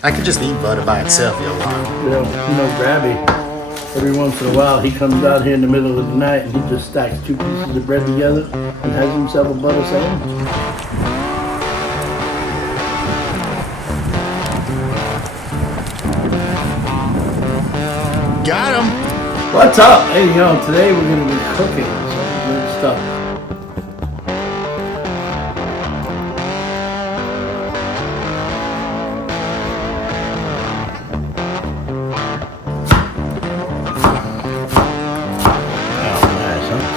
I could just eat butter by itself, yo. Grabby. Every once in a while, he comes out here in the middle of the night and he just stacks 2 pieces of bread together and has himself a butter sandwich. Got him! What's up? Hey, today we're going to be cooking some good stuff.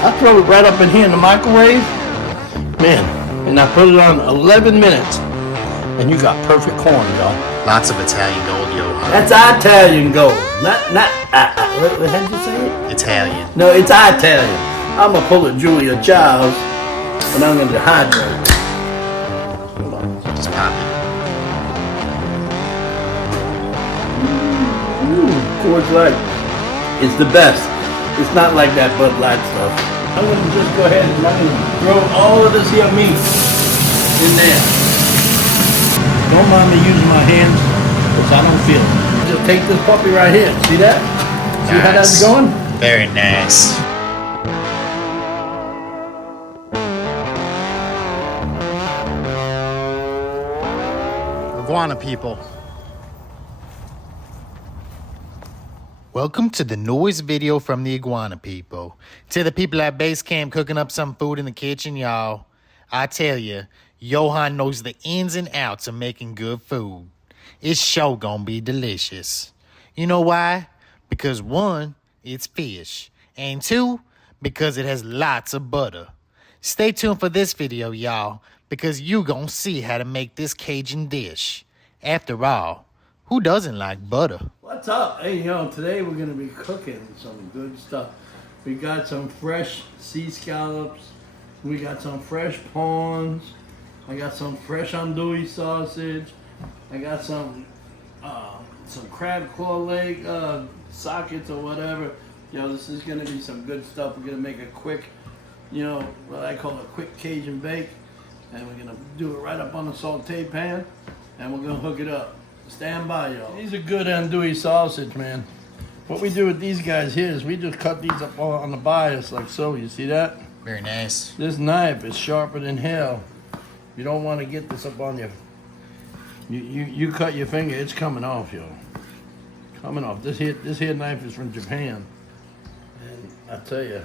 I throw it right up in here in the microwave, man, and I put it on 11 minutes, and you got perfect corn, y'all. Lots of Italian gold, yo. That's Italian gold, not what did you say it? Italian. No, it's Italian. I'm gonna pull a Julia Childs, and I'm gonna dehydrate. Hold on. Just pop it. Coors Light. It's the best. It's not like that Bud Light stuff. I'm going to just go ahead and I'm going to throw all of this here meat in there. Don't mind me using my hands because I don't feel it. Just take this puppy right here. See that? See how that's going? Very nice. Iguana people. Welcome to the newest video from the Iguana people. To the people at base camp cooking up some food in the kitchen, y'all. I tell you, Johan knows the ins and outs of making good food. It's sure gonna be delicious. You know why? Because 1, it's fish. And 2, because it has lots of butter. Stay tuned for this video, y'all, because you gonna see how to make this Cajun dish. After all, who doesn't like butter? What's up? Hey, today we're going to be cooking some good stuff. We got some fresh sea scallops. We got some fresh prawns. I got some fresh andouille sausage. I got some crab claw leg sockets or whatever. This is going to be some good stuff. We're going to make a quick, what I call a quick Cajun bake. And we're going to do it right up on the saute pan. And we're going to hook it up. Stand by, y'all. These are good andouille sausage, man. What we do with these guys here is we just cut these up on the bias like so. You see that? Very nice. This knife is sharper than hell. You don't want to get this up on your... You cut your finger, it's coming off, y'all. Coming off. This here knife is from Japan. And I tell you,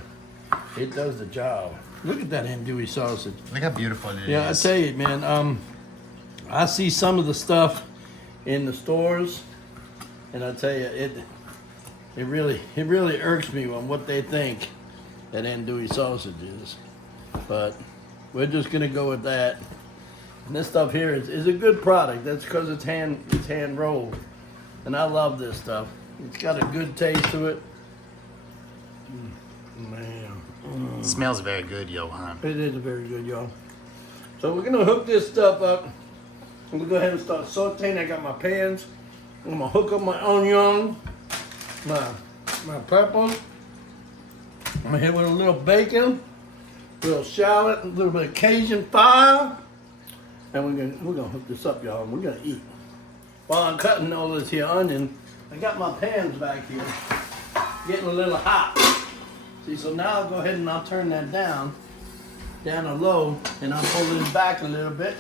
it does the job. Look at that andouille sausage. Look how beautiful it is. Yeah, I tell you, man. I see some of the stuff in the stores, and I tell you, it really irks me on what they think that andouille sausage is. But we're just gonna go with that. And this stuff here is a good product. That's because it's hand rolled, and I love this stuff. It's got a good taste to it. Man, It smells very good, Johan. it is very good, y'all. So we're gonna hook this stuff up. I'm gonna go ahead and start sauteing. I got my pans. I'm gonna hook up my onion, my peppers. I'm gonna hit with a little bacon, a little shallot, a little bit of Cajun fire, and we're gonna hook this up, y'all. And we're gonna eat. While I'm cutting all this here onion, I got my pans back here, getting a little hot. See, so now I'll go ahead and I'll turn that down to low, and I'll pull this back a little bit.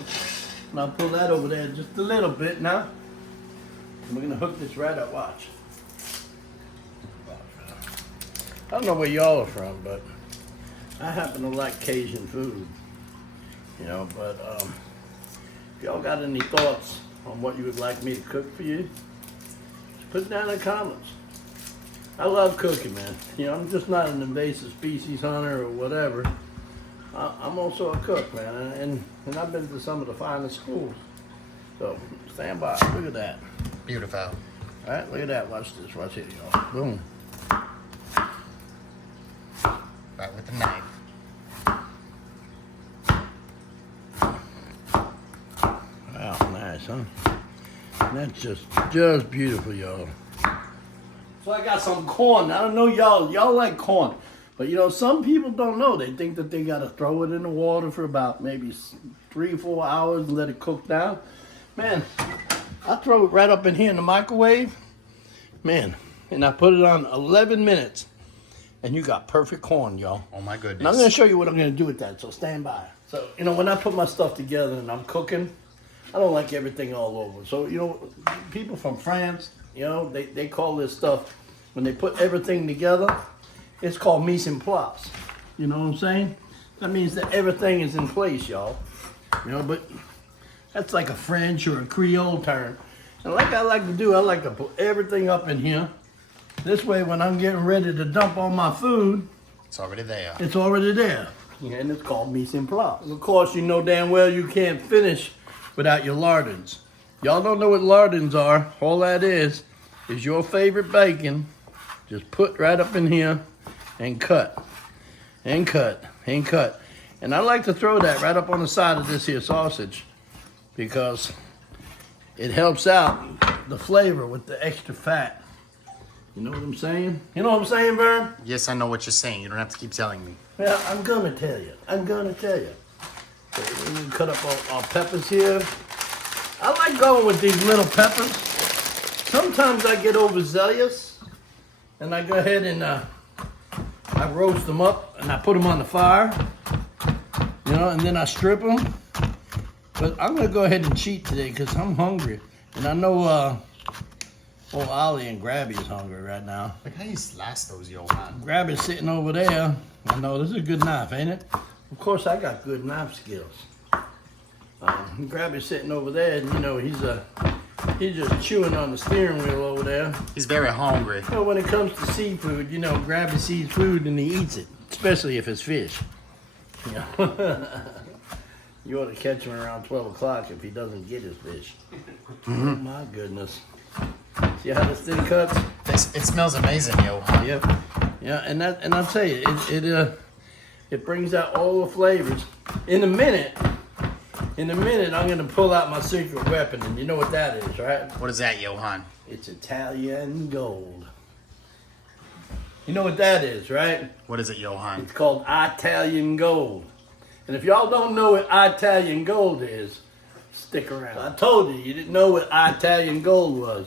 And I'll pull that over there just a little bit now. And we're gonna hook this right up, watch. I don't know where y'all are from, but I happen to like Cajun food. But if y'all got any thoughts on what you would like me to cook for you, just put it down in the comments. I love cooking, man. I'm just not an invasive species hunter or whatever. I'm also a cook, man, and I've been to some of the finest schools. So, stand by. Look at that. Beautiful. All right, look at that. Watch this. Watch it, y'all. Boom. Right with the knife. Wow, nice, huh? That's just beautiful, y'all. So I got some corn. I don't know y'all like corn. But some people don't know. They think that they gotta throw it in the water for about maybe 3 or 4 hours and let it cook down. Man, I throw it right up in here in the microwave, man, and I put it on 11 minutes, and you got perfect corn, y'all. Oh my goodness. And I'm gonna show you what I'm gonna do with that, so stand by. So, you know, when I put my stuff together and I'm cooking, I don't like everything all over. So, you know, people from France, you know, they call this stuff, when they put everything together, it's called mise en place. You know what I'm saying? That means that everything is in place, y'all. You know, but that's like a French or a Creole term. And like I like to do, I like to put everything up in here. This way, when I'm getting ready to dump all my food, it's already there. It's already there. Yeah, and it's called mise en place. Of course, you know damn well you can't finish without your lardons. Y'all don't know what lardons are. All that is your favorite bacon. Just put right up in here and cut. And cut. And cut. And I like to throw that right up on the side of this here sausage because it helps out the flavor with the extra fat. You know what I'm saying? You know what I'm saying, Vern? Yes, I know what you're saying. You don't have to keep telling me. Yeah, I'm gonna tell you. I'm gonna tell you. So we can cut up our peppers here. I like going with these little peppers. Sometimes I get overzealous, and I go ahead and I roast them up, and I put them on the fire. You know, and then I strip them. But I'm gonna go ahead and cheat today because I'm hungry, and I know. Oh, Ollie and Grabby is hungry right now. Look how you slice those, Johan. Grabby's sitting over there. I know, this is a good knife, ain't it? Of course, I got good knife skills. Grabby's sitting over there, and you know, he's just chewing on the steering wheel over there. He's very hungry. Well, when it comes to seafood, you know, Grabby sees food and he eats it, especially if it's fish. You know? You ought to catch him around 12 o'clock if he doesn't get his fish. Oh, my goodness. See how this thing cuts? It smells amazing, Johan. Yep. Yeah, and I'll tell you, it brings out all the flavors. In a minute, I'm gonna pull out my secret weapon, and you know what that is, right? What is that, Johan? It's Italian gold. You know what that is, right? What is it, Johan? It's called Italian gold. And if y'all don't know what Italian gold is, stick around. I told you didn't know what Italian gold was.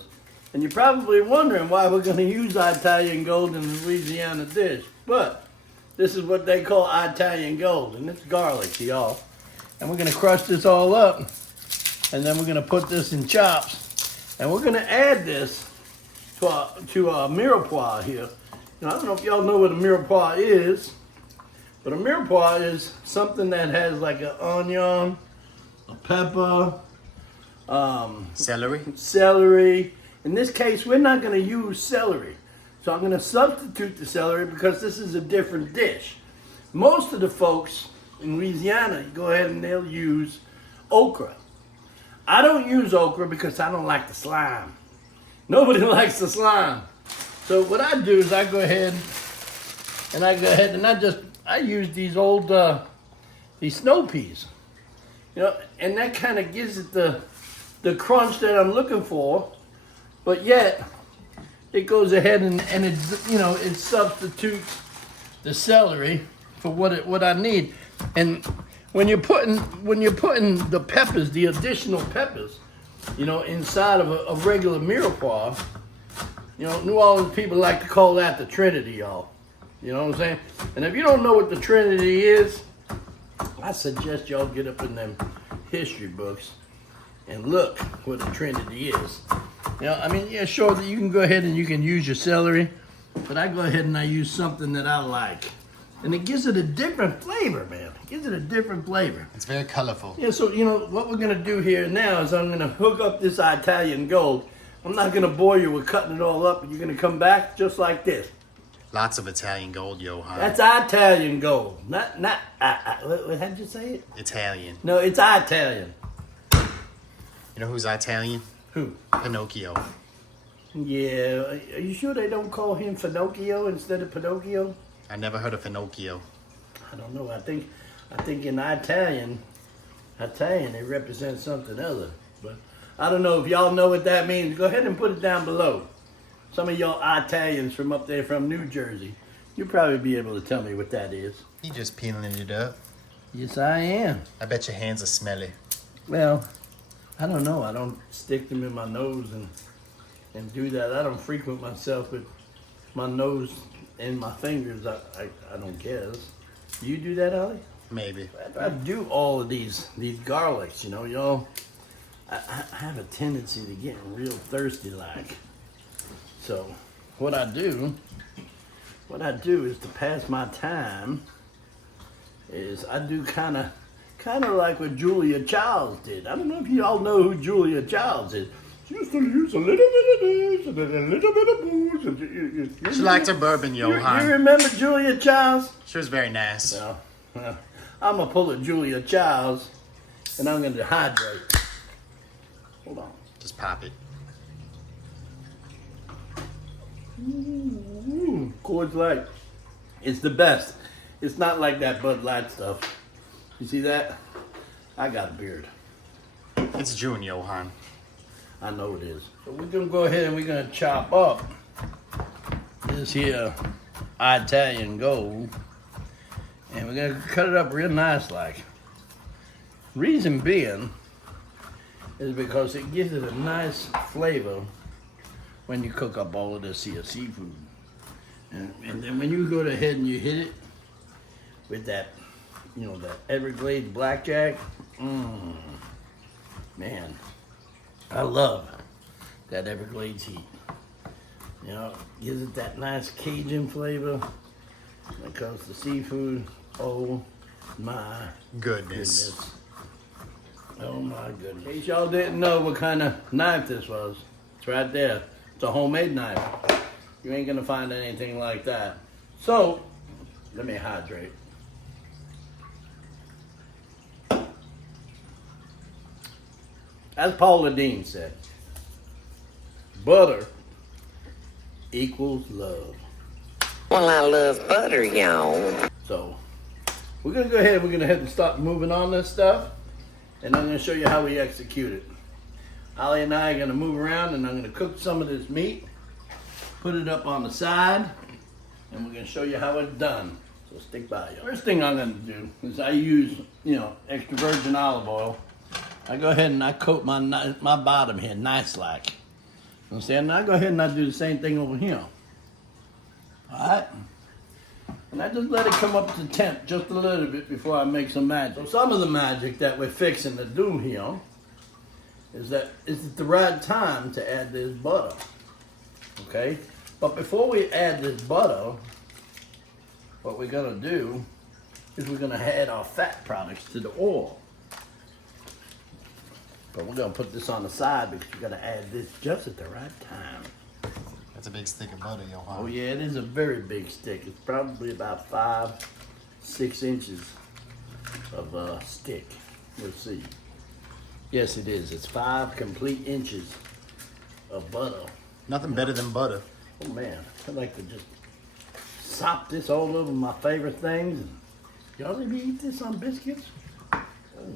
And you're probably wondering why we're going to use Italian gold in the Louisiana dish. But this is what they call Italian gold, and it's garlic, y'all. And we're going to crush this all up, and then we're going to put this in chops. And we're going to add this to our mirepoix here. Now, I don't know if y'all know what a mirepoix is, but a mirepoix is something that has like an onion, a pepper, celery. In this case, we're not going to use celery. So I'm going to substitute the celery because this is a different dish. Most of the folks in Louisiana, you go ahead and they'll use okra. I don't use okra because I don't like the slime. Nobody likes the slime. So what I do is I go ahead and I use these old, these snow peas. You know, and that kind of gives it the crunch that I'm looking for. But yet, it goes ahead and it, you know, it substitutes the celery for what I need. And when you're putting the peppers, the additional peppers, you know, inside of a regular mirepoix, you know, New Orleans people like to call that the trinity, y'all. You know what I'm saying? And if you don't know what the trinity is, I suggest y'all get up in them history books and look what a trinity is. You know, I mean, yeah, sure that you can go ahead and you can use your celery, but I go ahead and I use something that I like. And it gives it a different flavor, man. It gives it a different flavor. It's very colorful. Yeah, so, you know, what we're going to do here now is I'm going to hook up this Italian gold. I'm not going to bore you with cutting it all up, but you're going to come back just like this. Lots of Italian gold, Johan. That's Italian gold. Not what did you say it? Italian. No, it's Italian. You know who's Italian? Who? Pinocchio. Yeah, are you sure they don't call him Finocchio instead of Pinocchio? I never heard of Pinocchio. I don't know. I think in Italian it represents something other. But I don't know if y'all know what that means. Go ahead and put it down below. Some of y'all Italians from up there from New Jersey, you'll probably be able to tell me what that is. You just peeling it up. Yes, I am. I bet your hands are smelly. Well, I don't know. I don't stick them in my nose and do that. I don't frequent myself with my nose and my fingers. I don't guess. You do that, Ollie? Maybe. I do all of these garlics, you know, I have a tendency to get real thirsty like. So what I do is to pass my time is I do kind of like what Julia Childs did. I don't know if you all know who Julia Childs is. She used to use a little bit of this and then a little bit of booze. She liked her bourbon, Johan. You remember Julia Childs? She was very nice. Well, I'm going to pull a Julia Childs and I'm going to hydrate. Hold on. Just pop it. Coors Light. It's the best. It's not like that Bud Light stuff. You see that? I got a beard. It's June, Johan. I know it is. So we're going to go ahead and we're going to chop up this here Italian gold. And we're going to cut it up real nice like. Reason being is because it gives it a nice flavor when you cook up all of this here seafood. And then when you go ahead and you hit it with that, you know, that Everglades blackjack, man, I love that Everglades heat. You know, gives it that nice Cajun flavor when it comes to seafood. Oh my Goodness. Oh my goodness. In case y'all didn't know what kind of knife this was, it's right there. It's a homemade knife. You ain't gonna find anything like that. So, let me hydrate. As Paula Deen said, butter equals love. Well, I love butter, y'all. So, we're gonna go ahead and start moving on this stuff. And I'm gonna show you how we execute it. Ollie and I are gonna move around and I'm gonna cook some of this meat, put it up on the side, and we're gonna show you how it's done. So stick by you. First thing I'm gonna do is I use, you know, extra virgin olive oil. I go ahead and I coat my bottom here nice like. You understand? And I go ahead and I do the same thing over here. All right? And I just let it come up to temp just a little bit before I make some magic. So some of the magic that we're fixing to do here is that it's the right time to add this butter. Okay? But before we add this butter, what we're gonna do is we're gonna add our fat products to the oil. But we're gonna put this on the side because you gotta add this just at the right time. That's a big stick of butter, Johan. Oh yeah, it is a very big stick. It's probably about 5-6 inches of stick. Let's see. Yes, it is. It's 5 complete inches of butter. Nothing better than butter. Oh man, I like to just sop this all over my favorite things. Y'all ever eat this on biscuits? Oh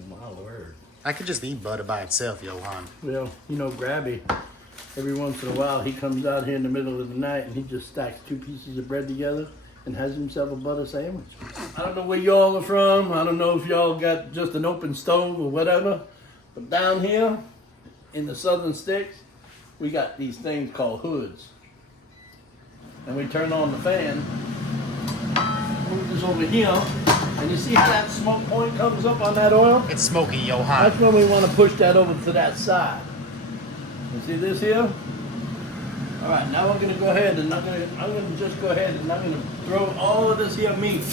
my word. I could just eat butter by itself, Johan. Well, you know, Grabby, every once in a while, he comes out here in the middle of the night and he just stacks 2 pieces of bread together and has himself a butter sandwich. I don't know where y'all are from. I don't know if y'all got just an open stove or whatever. But down here in the southern sticks, we got these things called hoods. And we turn on the fan, move this over here, and you see how that smoke point comes up on that oil? It's smoky, Johan. That's when we want to push that over to that side. You see this here? All right, now we're gonna go ahead and I'm gonna just go ahead and I'm gonna throw all of this here meat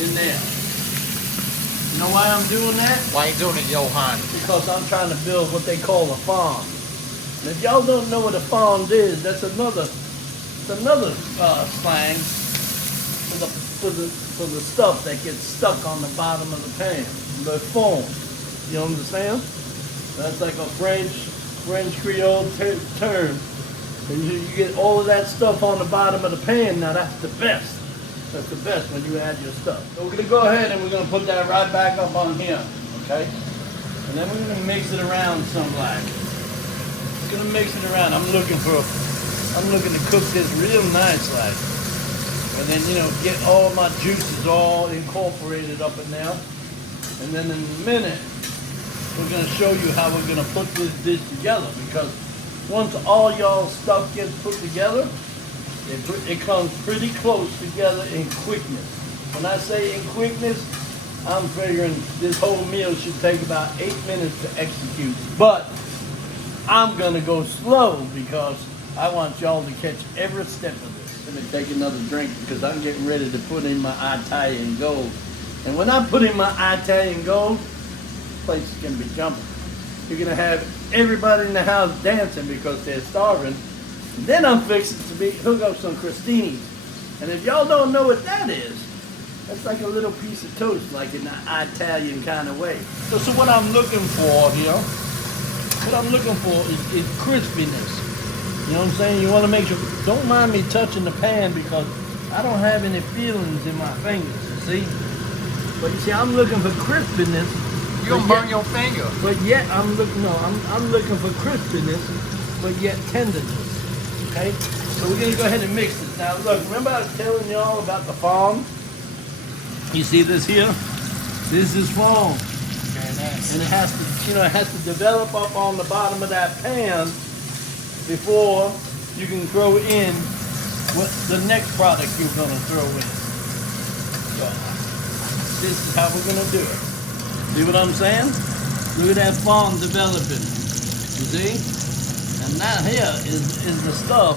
in there. You know why I'm doing that? Why you doing it, Johan? Because I'm trying to build what they call a farm. And if y'all don't know what a farm is, that's another slang for the stuff that gets stuck on the bottom of the pan. The foam. You understand? That's like a French Creole term. And you get all of that stuff on the bottom of the pan. Now that's the best. That's the best when you add your stuff. So we're gonna go ahead and we're gonna put that right back up on here, okay? And then we're gonna mix it around some like. We're gonna mix it around. I'm looking to cook this real nice like. And then, you know, get all my juices all incorporated up in there. And then in a minute, we're gonna show you how we're gonna put this dish together, because once all y'all stuff gets put together, it comes pretty close together in quickness. When I say in quickness, I'm figuring this whole meal should take about 8 minutes to execute. But I'm gonna go slow because I want y'all to catch every step of this. Let me take another drink because I'm getting ready to put in my Italian gold. And when I put in my Italian gold, the place is gonna be jumping. You're gonna have everybody in the house dancing because they're starving. And then I'm fixing to hook up some crostinis. And if y'all don't know what that is, that's like a little piece of toast, like in an Italian kind of way. So what I'm looking for here, is crispiness. You know what I'm saying? You want to make sure, don't mind me touching the pan because I don't have any feelings in my fingers, you see? But you see, I'm looking for crispiness. You're gonna burn your finger. But yet I'm looking for crispiness, but yet tenderness. Okay? So we're gonna go ahead and mix this. Now look, remember I was telling y'all about the foam? You see this here? This is foam. Very nice. And it has to, it has to develop up on the bottom of that pan before you can throw in what the next product you're gonna throw in. So this is how we're gonna do it. See what I'm saying? Look at that foam developing. You see? And now here is the stuff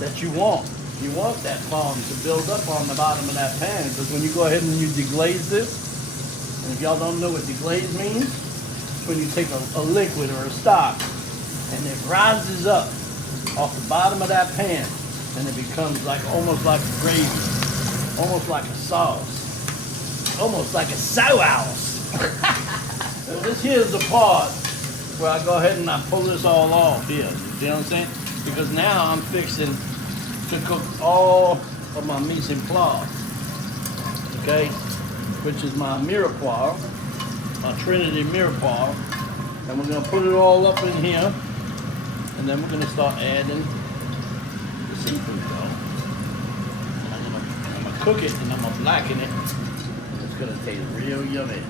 that you want. You want that foam to build up on the bottom of that pan, because when you go ahead and you deglaze this, and if y'all don't know what deglaze means, it's when you take a liquid or a stock and it rises up off the bottom of that pan and it becomes almost like gravy, almost like a sauce, almost like a sauce. So this here's the part where I go ahead and I pull this all off here. You see what I'm saying? Because now I'm fixing to cook all of my mise en place, okay? Which is my mirepoix, my trinity mirepoix. And we're gonna put it all up in here. And then we're gonna start adding the seafood though. And I'm gonna cook it and I'm gonna blacken it. It's gonna taste real yummy.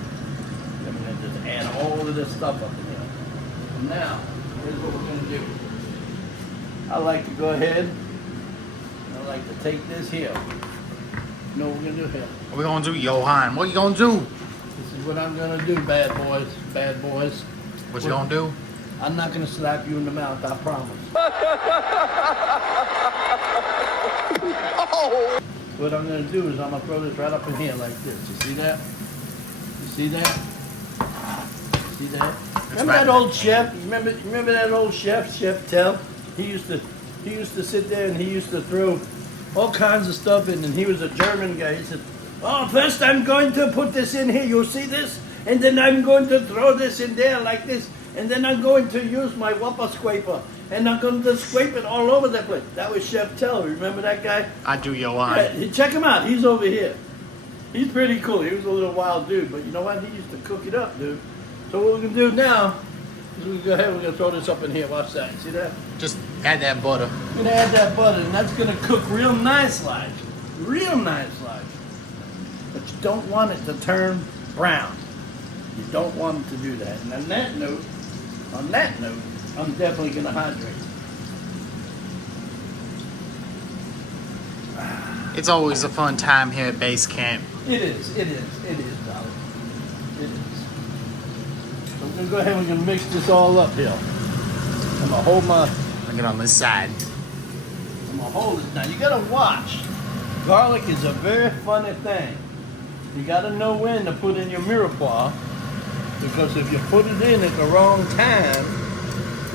I'm gonna just add all of this stuff up in here. And now, here's what we're gonna do. I like to go ahead, and I like to take this here. You know what we're gonna do here? What we gonna do, Johan? What you gonna do? This is what I'm gonna do, bad boys, bad boys. What you gonna do? I'm not gonna slap you in the mouth, I promise. What I'm gonna do is I'm gonna throw this right up in here like this. You see that? You see that? See that? Remember that old chef? Remember that old chef, Chef Tell? He used to sit there and he used to throw all kinds of stuff in, and he was a German guy. He said, "Oh, first I'm going to put this in here. You see this? And then I'm going to throw this in there like this. And then I'm going to use my whopper scraper. And I'm going to scrape it all over the place." That was Chef Tell. Remember that guy? I do, Johan. Yeah, check him out. He's over here. He's pretty cool. He was a little wild dude, but you know what? He used to cook it up, dude. So what we're going to do now is we're going to throw this up in here. Watch that. See that? Just add that butter. We're going to add that butter, and that's going to cook real nice like. Real nice like. But you don't want it to turn brown. You don't want it to do that. And on that note, I'm definitely going to hydrate. It's always a fun time here at base camp. It is, darling. It is. So we're going to go ahead and we're going to mix this all up here. I'm going to hold my... Bring it on this side. I'm going to hold it. Now, you got to watch. Garlic is a very funny thing. You got to know when to put in your mirepoix, because if you put it in at the wrong time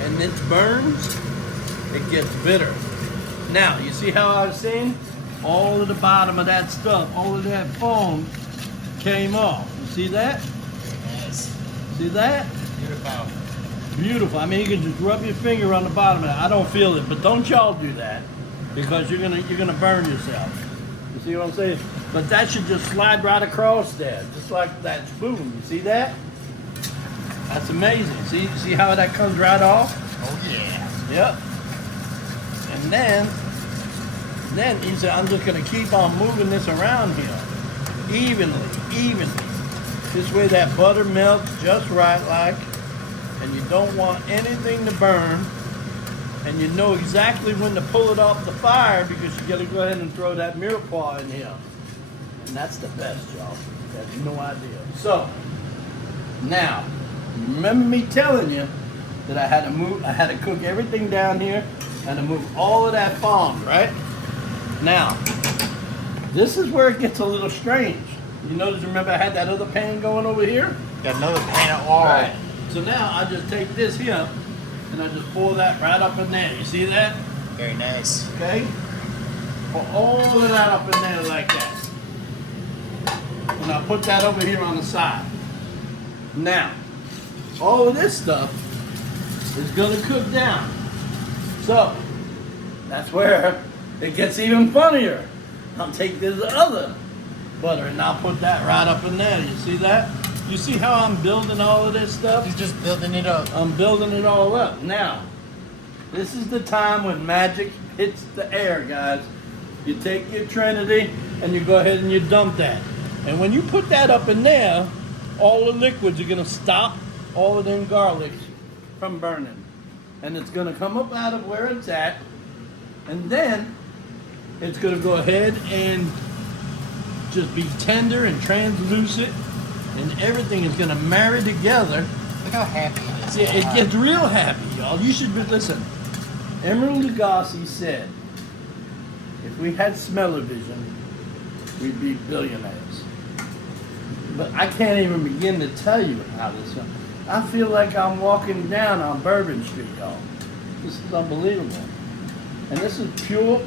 and it burns, it gets bitter. Now, you see how I was saying? All of the bottom of that stuff, all of that foam came off. You see that? Yes. See that? Beautiful. Beautiful. I mean, you can just rub your finger on the bottom of that. I don't feel it, but don't y'all do that, because you're gonna burn yourself. You see what I'm saying? But that should just slide right across there, just like that spoon. You see that? That's amazing. See how that comes right off? Oh yeah. Yep. And then he said, I'm just gonna keep on moving this around here, evenly. This way that butter melts just right like. and you don't want anything to burn, and you know exactly when to pull it off the fire because you gotta go ahead and throw that mirepoix in here. And that's the best, y'all. You have no idea. So, now, remember me telling you that I had to cook everything down here and to move all of that foam, right? Now, this is where it gets a little strange. You notice, remember I had that other pan going over here? Got another pan of oil. Right. So now I just take this here and I just pour that right up in there. You see that? Very nice. Okay? Pour all of that up in there like that. And I'll put that over here on the side. Now, all of this stuff is gonna cook down. So, that's where it gets even funnier. I'll take this other butter and I'll put that right up in there. You see that? You see how I'm building all of this stuff? He's just building it up. I'm building it all up. Now, this is the time when magic hits the air, guys. You take your Trinity and you go ahead and you dump that. And when you put that up in there, all the liquids are gonna stop all of them garlics from burning. And it's gonna come up out of where it's at. And then it's gonna go ahead and just be tender and translucent. And everything is gonna marry together. Look how happy it is. Yeah, it gets real happy, y'all. You should listen. Emeril Lagasse said, if we had smell-o-vision, we'd be billionaires. But I can't even begin to tell you how this is. I feel like I'm walking down on Bourbon Street, y'all. This is unbelievable. And this is pure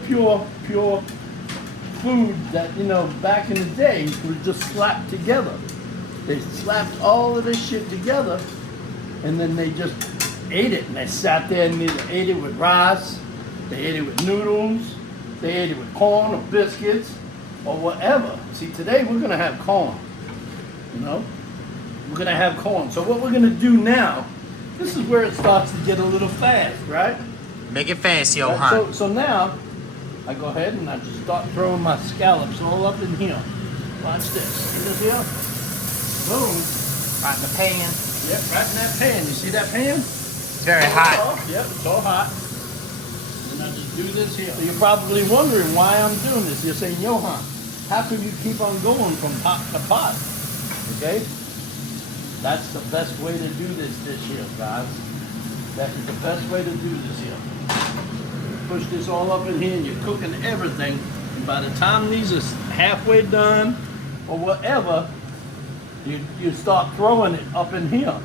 food that, you know, back in the day was just slapped together. They slapped all of this shit together and then they just ate it. And they sat there and either ate it with rice, they ate it with noodles, they ate it with corn or biscuits or whatever. See, today we're gonna have corn, you know? We're gonna have corn. So what we're gonna do now, this is where it starts to get a little fast, right? Make it fast, Right, Johan. so now, I go ahead and I just start throwing my scallops all up in here. Watch this. See this here? Boom. Right in the pan. Yep, right in that pan. You see that pan? It's very hot. Yep, it's all hot. And I just do this here. So you're probably wondering why I'm doing this. You're saying, Johan, how can you keep on going from pot to pot? Okay? That's the best way to do this year, guys. That is the best way to do this here. Push this all up in here and you're cooking everything. And by the time these are halfway done or whatever, you start throwing it up in here.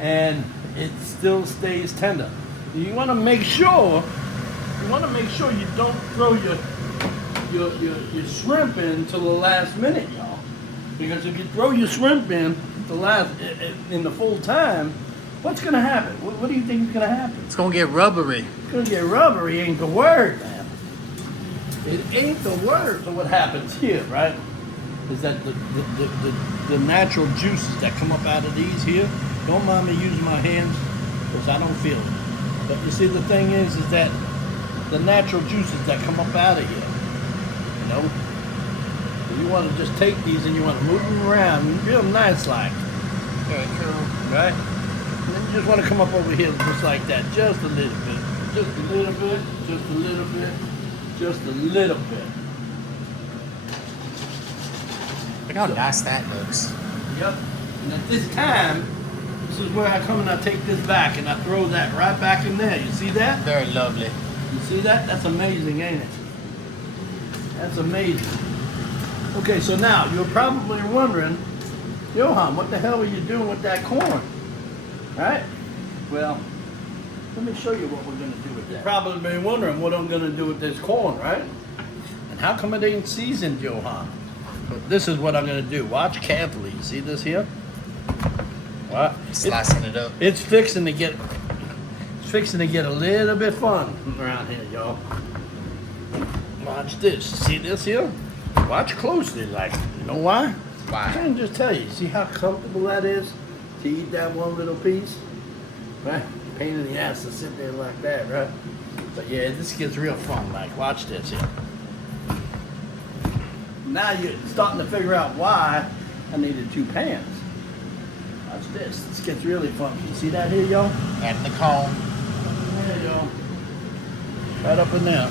And it still stays tender. You want to make sure you don't throw your shrimp in till the last minute, y'all. Because if you throw your shrimp in the full time, what's gonna happen? What do you think is gonna happen? It's gonna get rubbery. It's gonna get rubbery, ain't the word, man. It ain't the word. So what happens here, right, is that the natural juices that come up out of these here, don't mind me using my hands, because I don't feel it. But you see, the thing is that the natural juices that come up out of here, you know, you want to just take these and you want to move them around real nice like. Very cool. Right? And then you just want to come up over here just like that, just a little bit. Just a little bit, just a little bit, just a little bit. Look how nice that looks. Yep. And at this time, this is where I come and I take this back and I throw that right back in there. You see that? Very lovely. You see that? That's amazing, ain't it? That's amazing. Okay, so now you're probably wondering, Johan, what the hell are you doing with that corn? Right? Well, let me show you what we're going to do with that. You're probably wondering what I'm going to do with this corn, right? And how come it ain't seasoned, Johan? But this is what I'm going to do. Watch carefully. You see this here? What? Slicing it up. It's fixing to get a little bit fun around here, y'all. Watch this. See this here? Watch closely, like, you know why? Why? I can just tell you. See how comfortable that is to eat that one little piece? Right? Pain in the ass to sit there like that, right? But yeah, this gets real fun. Like, watch this here. Now you're starting to figure out why I needed two pans. Watch watch this. This gets really funky. See that here, y'all? Adding the cone. There you go. Right up in there.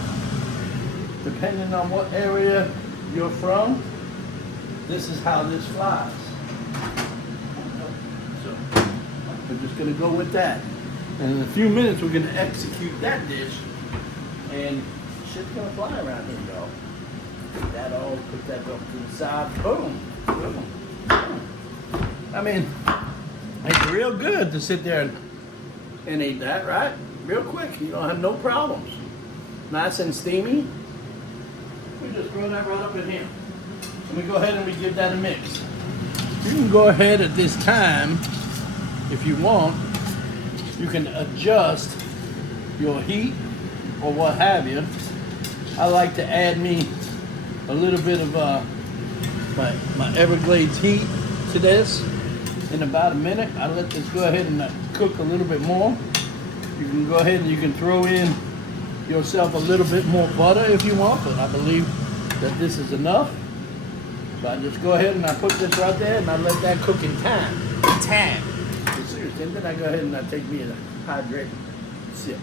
Depending on what area you're from, this is how this flies. So we're just gonna go with that. And in a few minutes we're gonna execute that dish and shit's gonna fly around here, y'all. Put that all, put that up to the side. Boom. Boom. Boom. I mean, it's real good to sit there and eat that, right? Real quick. You don't have no problems. Nice and steamy. We just throw that right up in here. And we go ahead and we give that a mix. You can go ahead at this time, if you want, you can adjust your heat or what have you. I like to add me a little bit of my Everglades heat to this. In about a minute, I let this go ahead and cook a little bit more. You can go ahead and you can throw in yourself a little bit more butter if you want, but I believe that this is enough. So I just go ahead and I put this right there and I let that cook in time. Seriously, and then I go ahead and I take me a hydrate sip.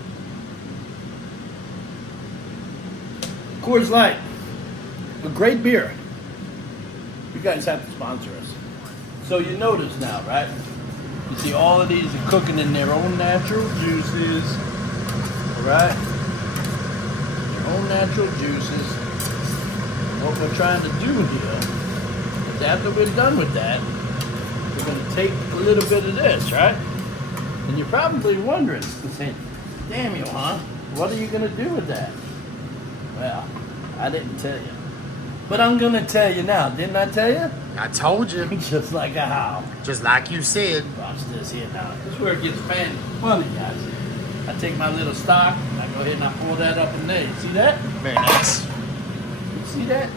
Coors Light, a great beer. You guys have to sponsor us. So you notice now, right? You see all of these are cooking in their own natural juices, all right? Their own natural juices. What we're trying to do here is after we're done with that, we're gonna take a little bit of this, right? And you're probably wondering, saying, damn you, huh? What are you gonna do with that? Well, I didn't tell you. But I'm gonna tell you now, didn't I tell you? I told you. Just like a how. Just like you said. Watch this here now. This is where it gets funny, guys. I take my little stock, and I go ahead and I pour that up in there. You see that? Very nice. You see that?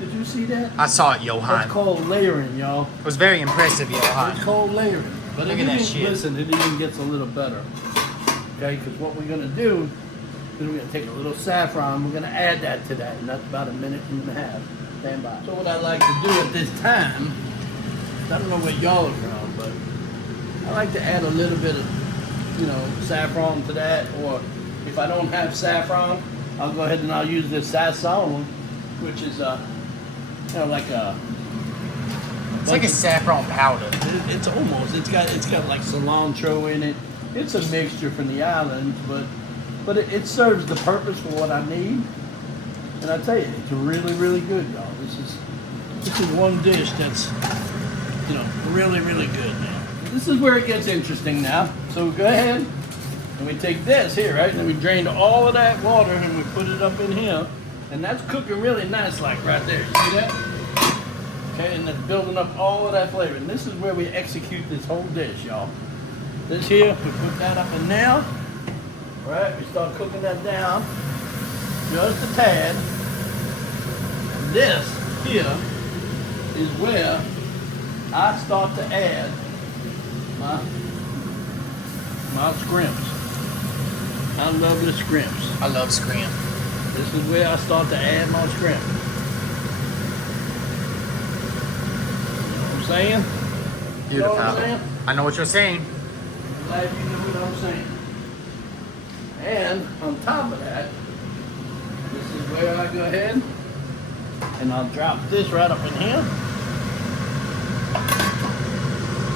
Did you see that? I saw it, Johan. That's called layering, y'all. It was very impressive, It's Johan. called layering. But Look at that shit. Listen, it even gets a little better. Okay, because what we're gonna do is we're gonna take a little saffron. We're gonna add that to that, and that's about a minute and a half. Stand by. So what I like to do at this time, I don't know where y'all are from, but I like to add a little bit of, saffron to that. Or if I don't have saffron, I'll go ahead and I'll use this sazon, which is like a. It's like a saffron powder. It's almost. It's got like cilantro in it. It's a mixture from the islands, but it serves the purpose for what I need. And I tell you, it's really, really good, y'all. This is one dish that's, really, really good now. This is where it gets interesting now. So we go ahead and we take this here, right? And then we drain all of that water and we put it up in here. And that's cooking really nice, like right there. You see that? Okay, and it's building up all of that flavor. And this is where we execute this whole dish, y'all. This here, we put that up in there. Right? We start cooking that down. Just a tad. This here is where I start to add my scrimps. I love the scrimps. I love scrimp. This is where I start to add my scrimp. You know what I'm saying? You know what I'm saying? I know what you're saying. I'm glad you know what I'm saying. And on top of that, this is where I go ahead and I'll drop this right up in here.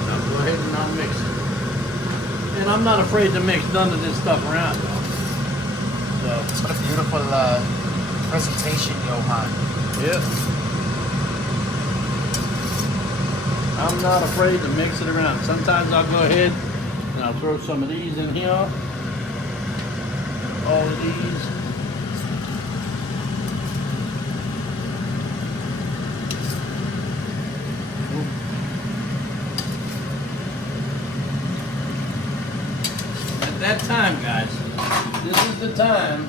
I'll go ahead and I'll mix it. And I'm not afraid to mix none of this stuff around, though. So, What a beautiful presentation, Johan. yep. I'm not afraid to mix it around. Sometimes I'll go ahead and I'll throw some of these in here. All of these. At that time, guys, this is the time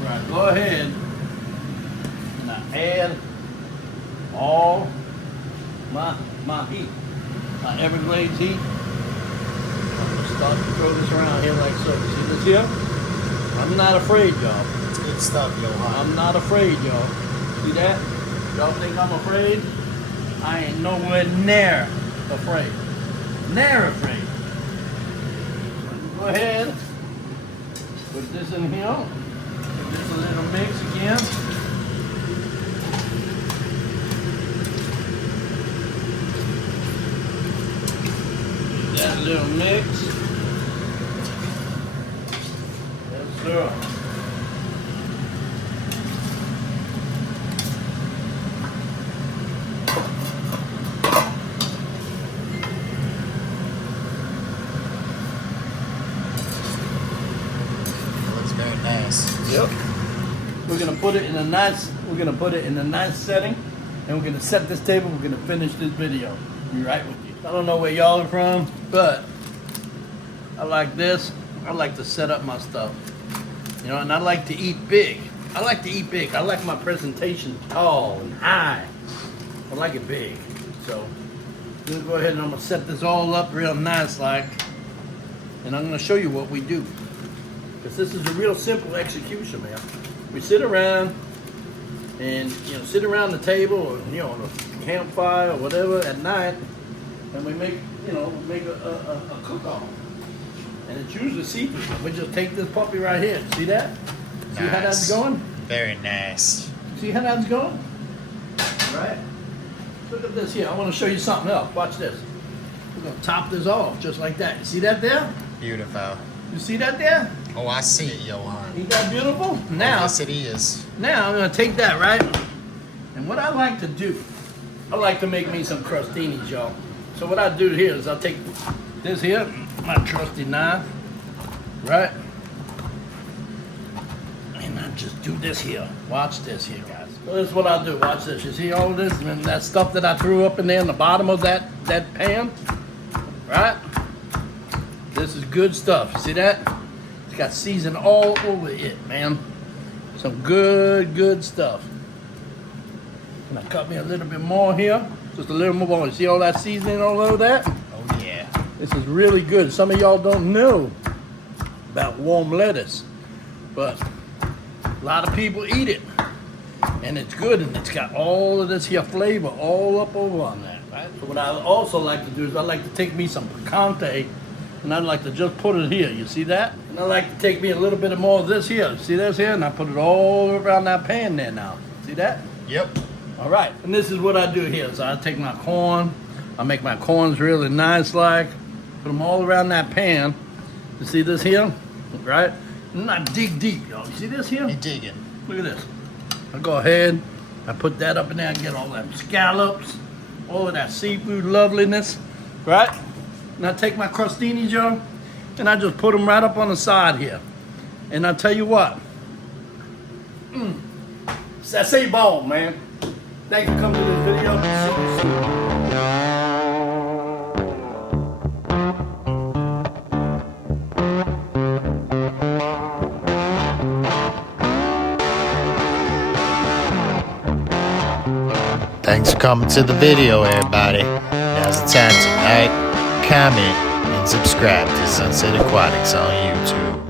where I go ahead and I add all my heat, my Everglades heat. I'm gonna start to throw this around here like so. See this here? I'm not afraid, y'all. It's good stuff, Johan. I'm not afraid, y'all. See that? Y'all think I'm afraid? I ain't nowhere near afraid. Never afraid. Go ahead. Put this in here. Put this a little mix again. That little mix. Yes, sir. Looks very nice. Yep. We're gonna put it in a nice. We're gonna put it in a nice setting, and we're gonna set this table. We're gonna finish this video. Be right with you. I don't know where y'all are from, but I like this. I like to set up my stuff, you know, and I like to eat big. I like to eat big. I like my presentation tall and high. I like it big. So I'm gonna go ahead and I'm gonna set this all up real nice, like, and I'm gonna show you what we do. Because this is a real simple execution, man. We sit around and, you know, sit around the table or, you know, on a campfire or whatever at night, and we make, you know, make a cook-off. And it's usually seafood. We just take this puppy right here. See that? See how that's going? Very nice. See how that's going? All right. Look at this here. I want to show you something else. Watch this. We're going to top this off just like that. You see that there? Beautiful. You see that there? Oh, I see it, Johan. Ain't that beautiful? Now, Yes, it is. now I'm going to take that, right? And what I like to do, I like to make me some crostinis, y'all. So what I do here is I take this here, my trusty knife, right? And I just do this here. Watch this here, guys. So this is what I do. Watch this. You see all this and that stuff that I threw up in there in the bottom of that pan, right? This is good stuff. See that? It's got season all over it, man. Some good stuff. And I cut me a little bit more here. Just a little more. You see all that seasoning all over that? Oh, yeah. This is really good. Some of y'all don't know about warm lettuce, but a lot of people eat it. And it's good, and it's got all of this here flavor all up over on that, right? So what I also like to do is I like to take me some picante, and I like to just put it here. You see that? And I like to take me a little bit of more of this here. See this here? And I put it all around that pan there now. See that? Yep. All right, and this is what I do here. So I take my corn, I make my corns really nice, like, put them all around that pan. You see this here, right? And I dig deep, y'all. You see this here? You're digging. Look at this. I go ahead, I put that up in there and get all them scallops, all of that seafood loveliness, right? And I take my crostinis, y'all, and I just put them right up on the side here. And I tell you what, that's a ball, man. Thanks for coming to this video. See you soon. Thanks for coming to the video, everybody. Now's the time to like, comment, and subscribe to Sunset Aquatics on YouTube.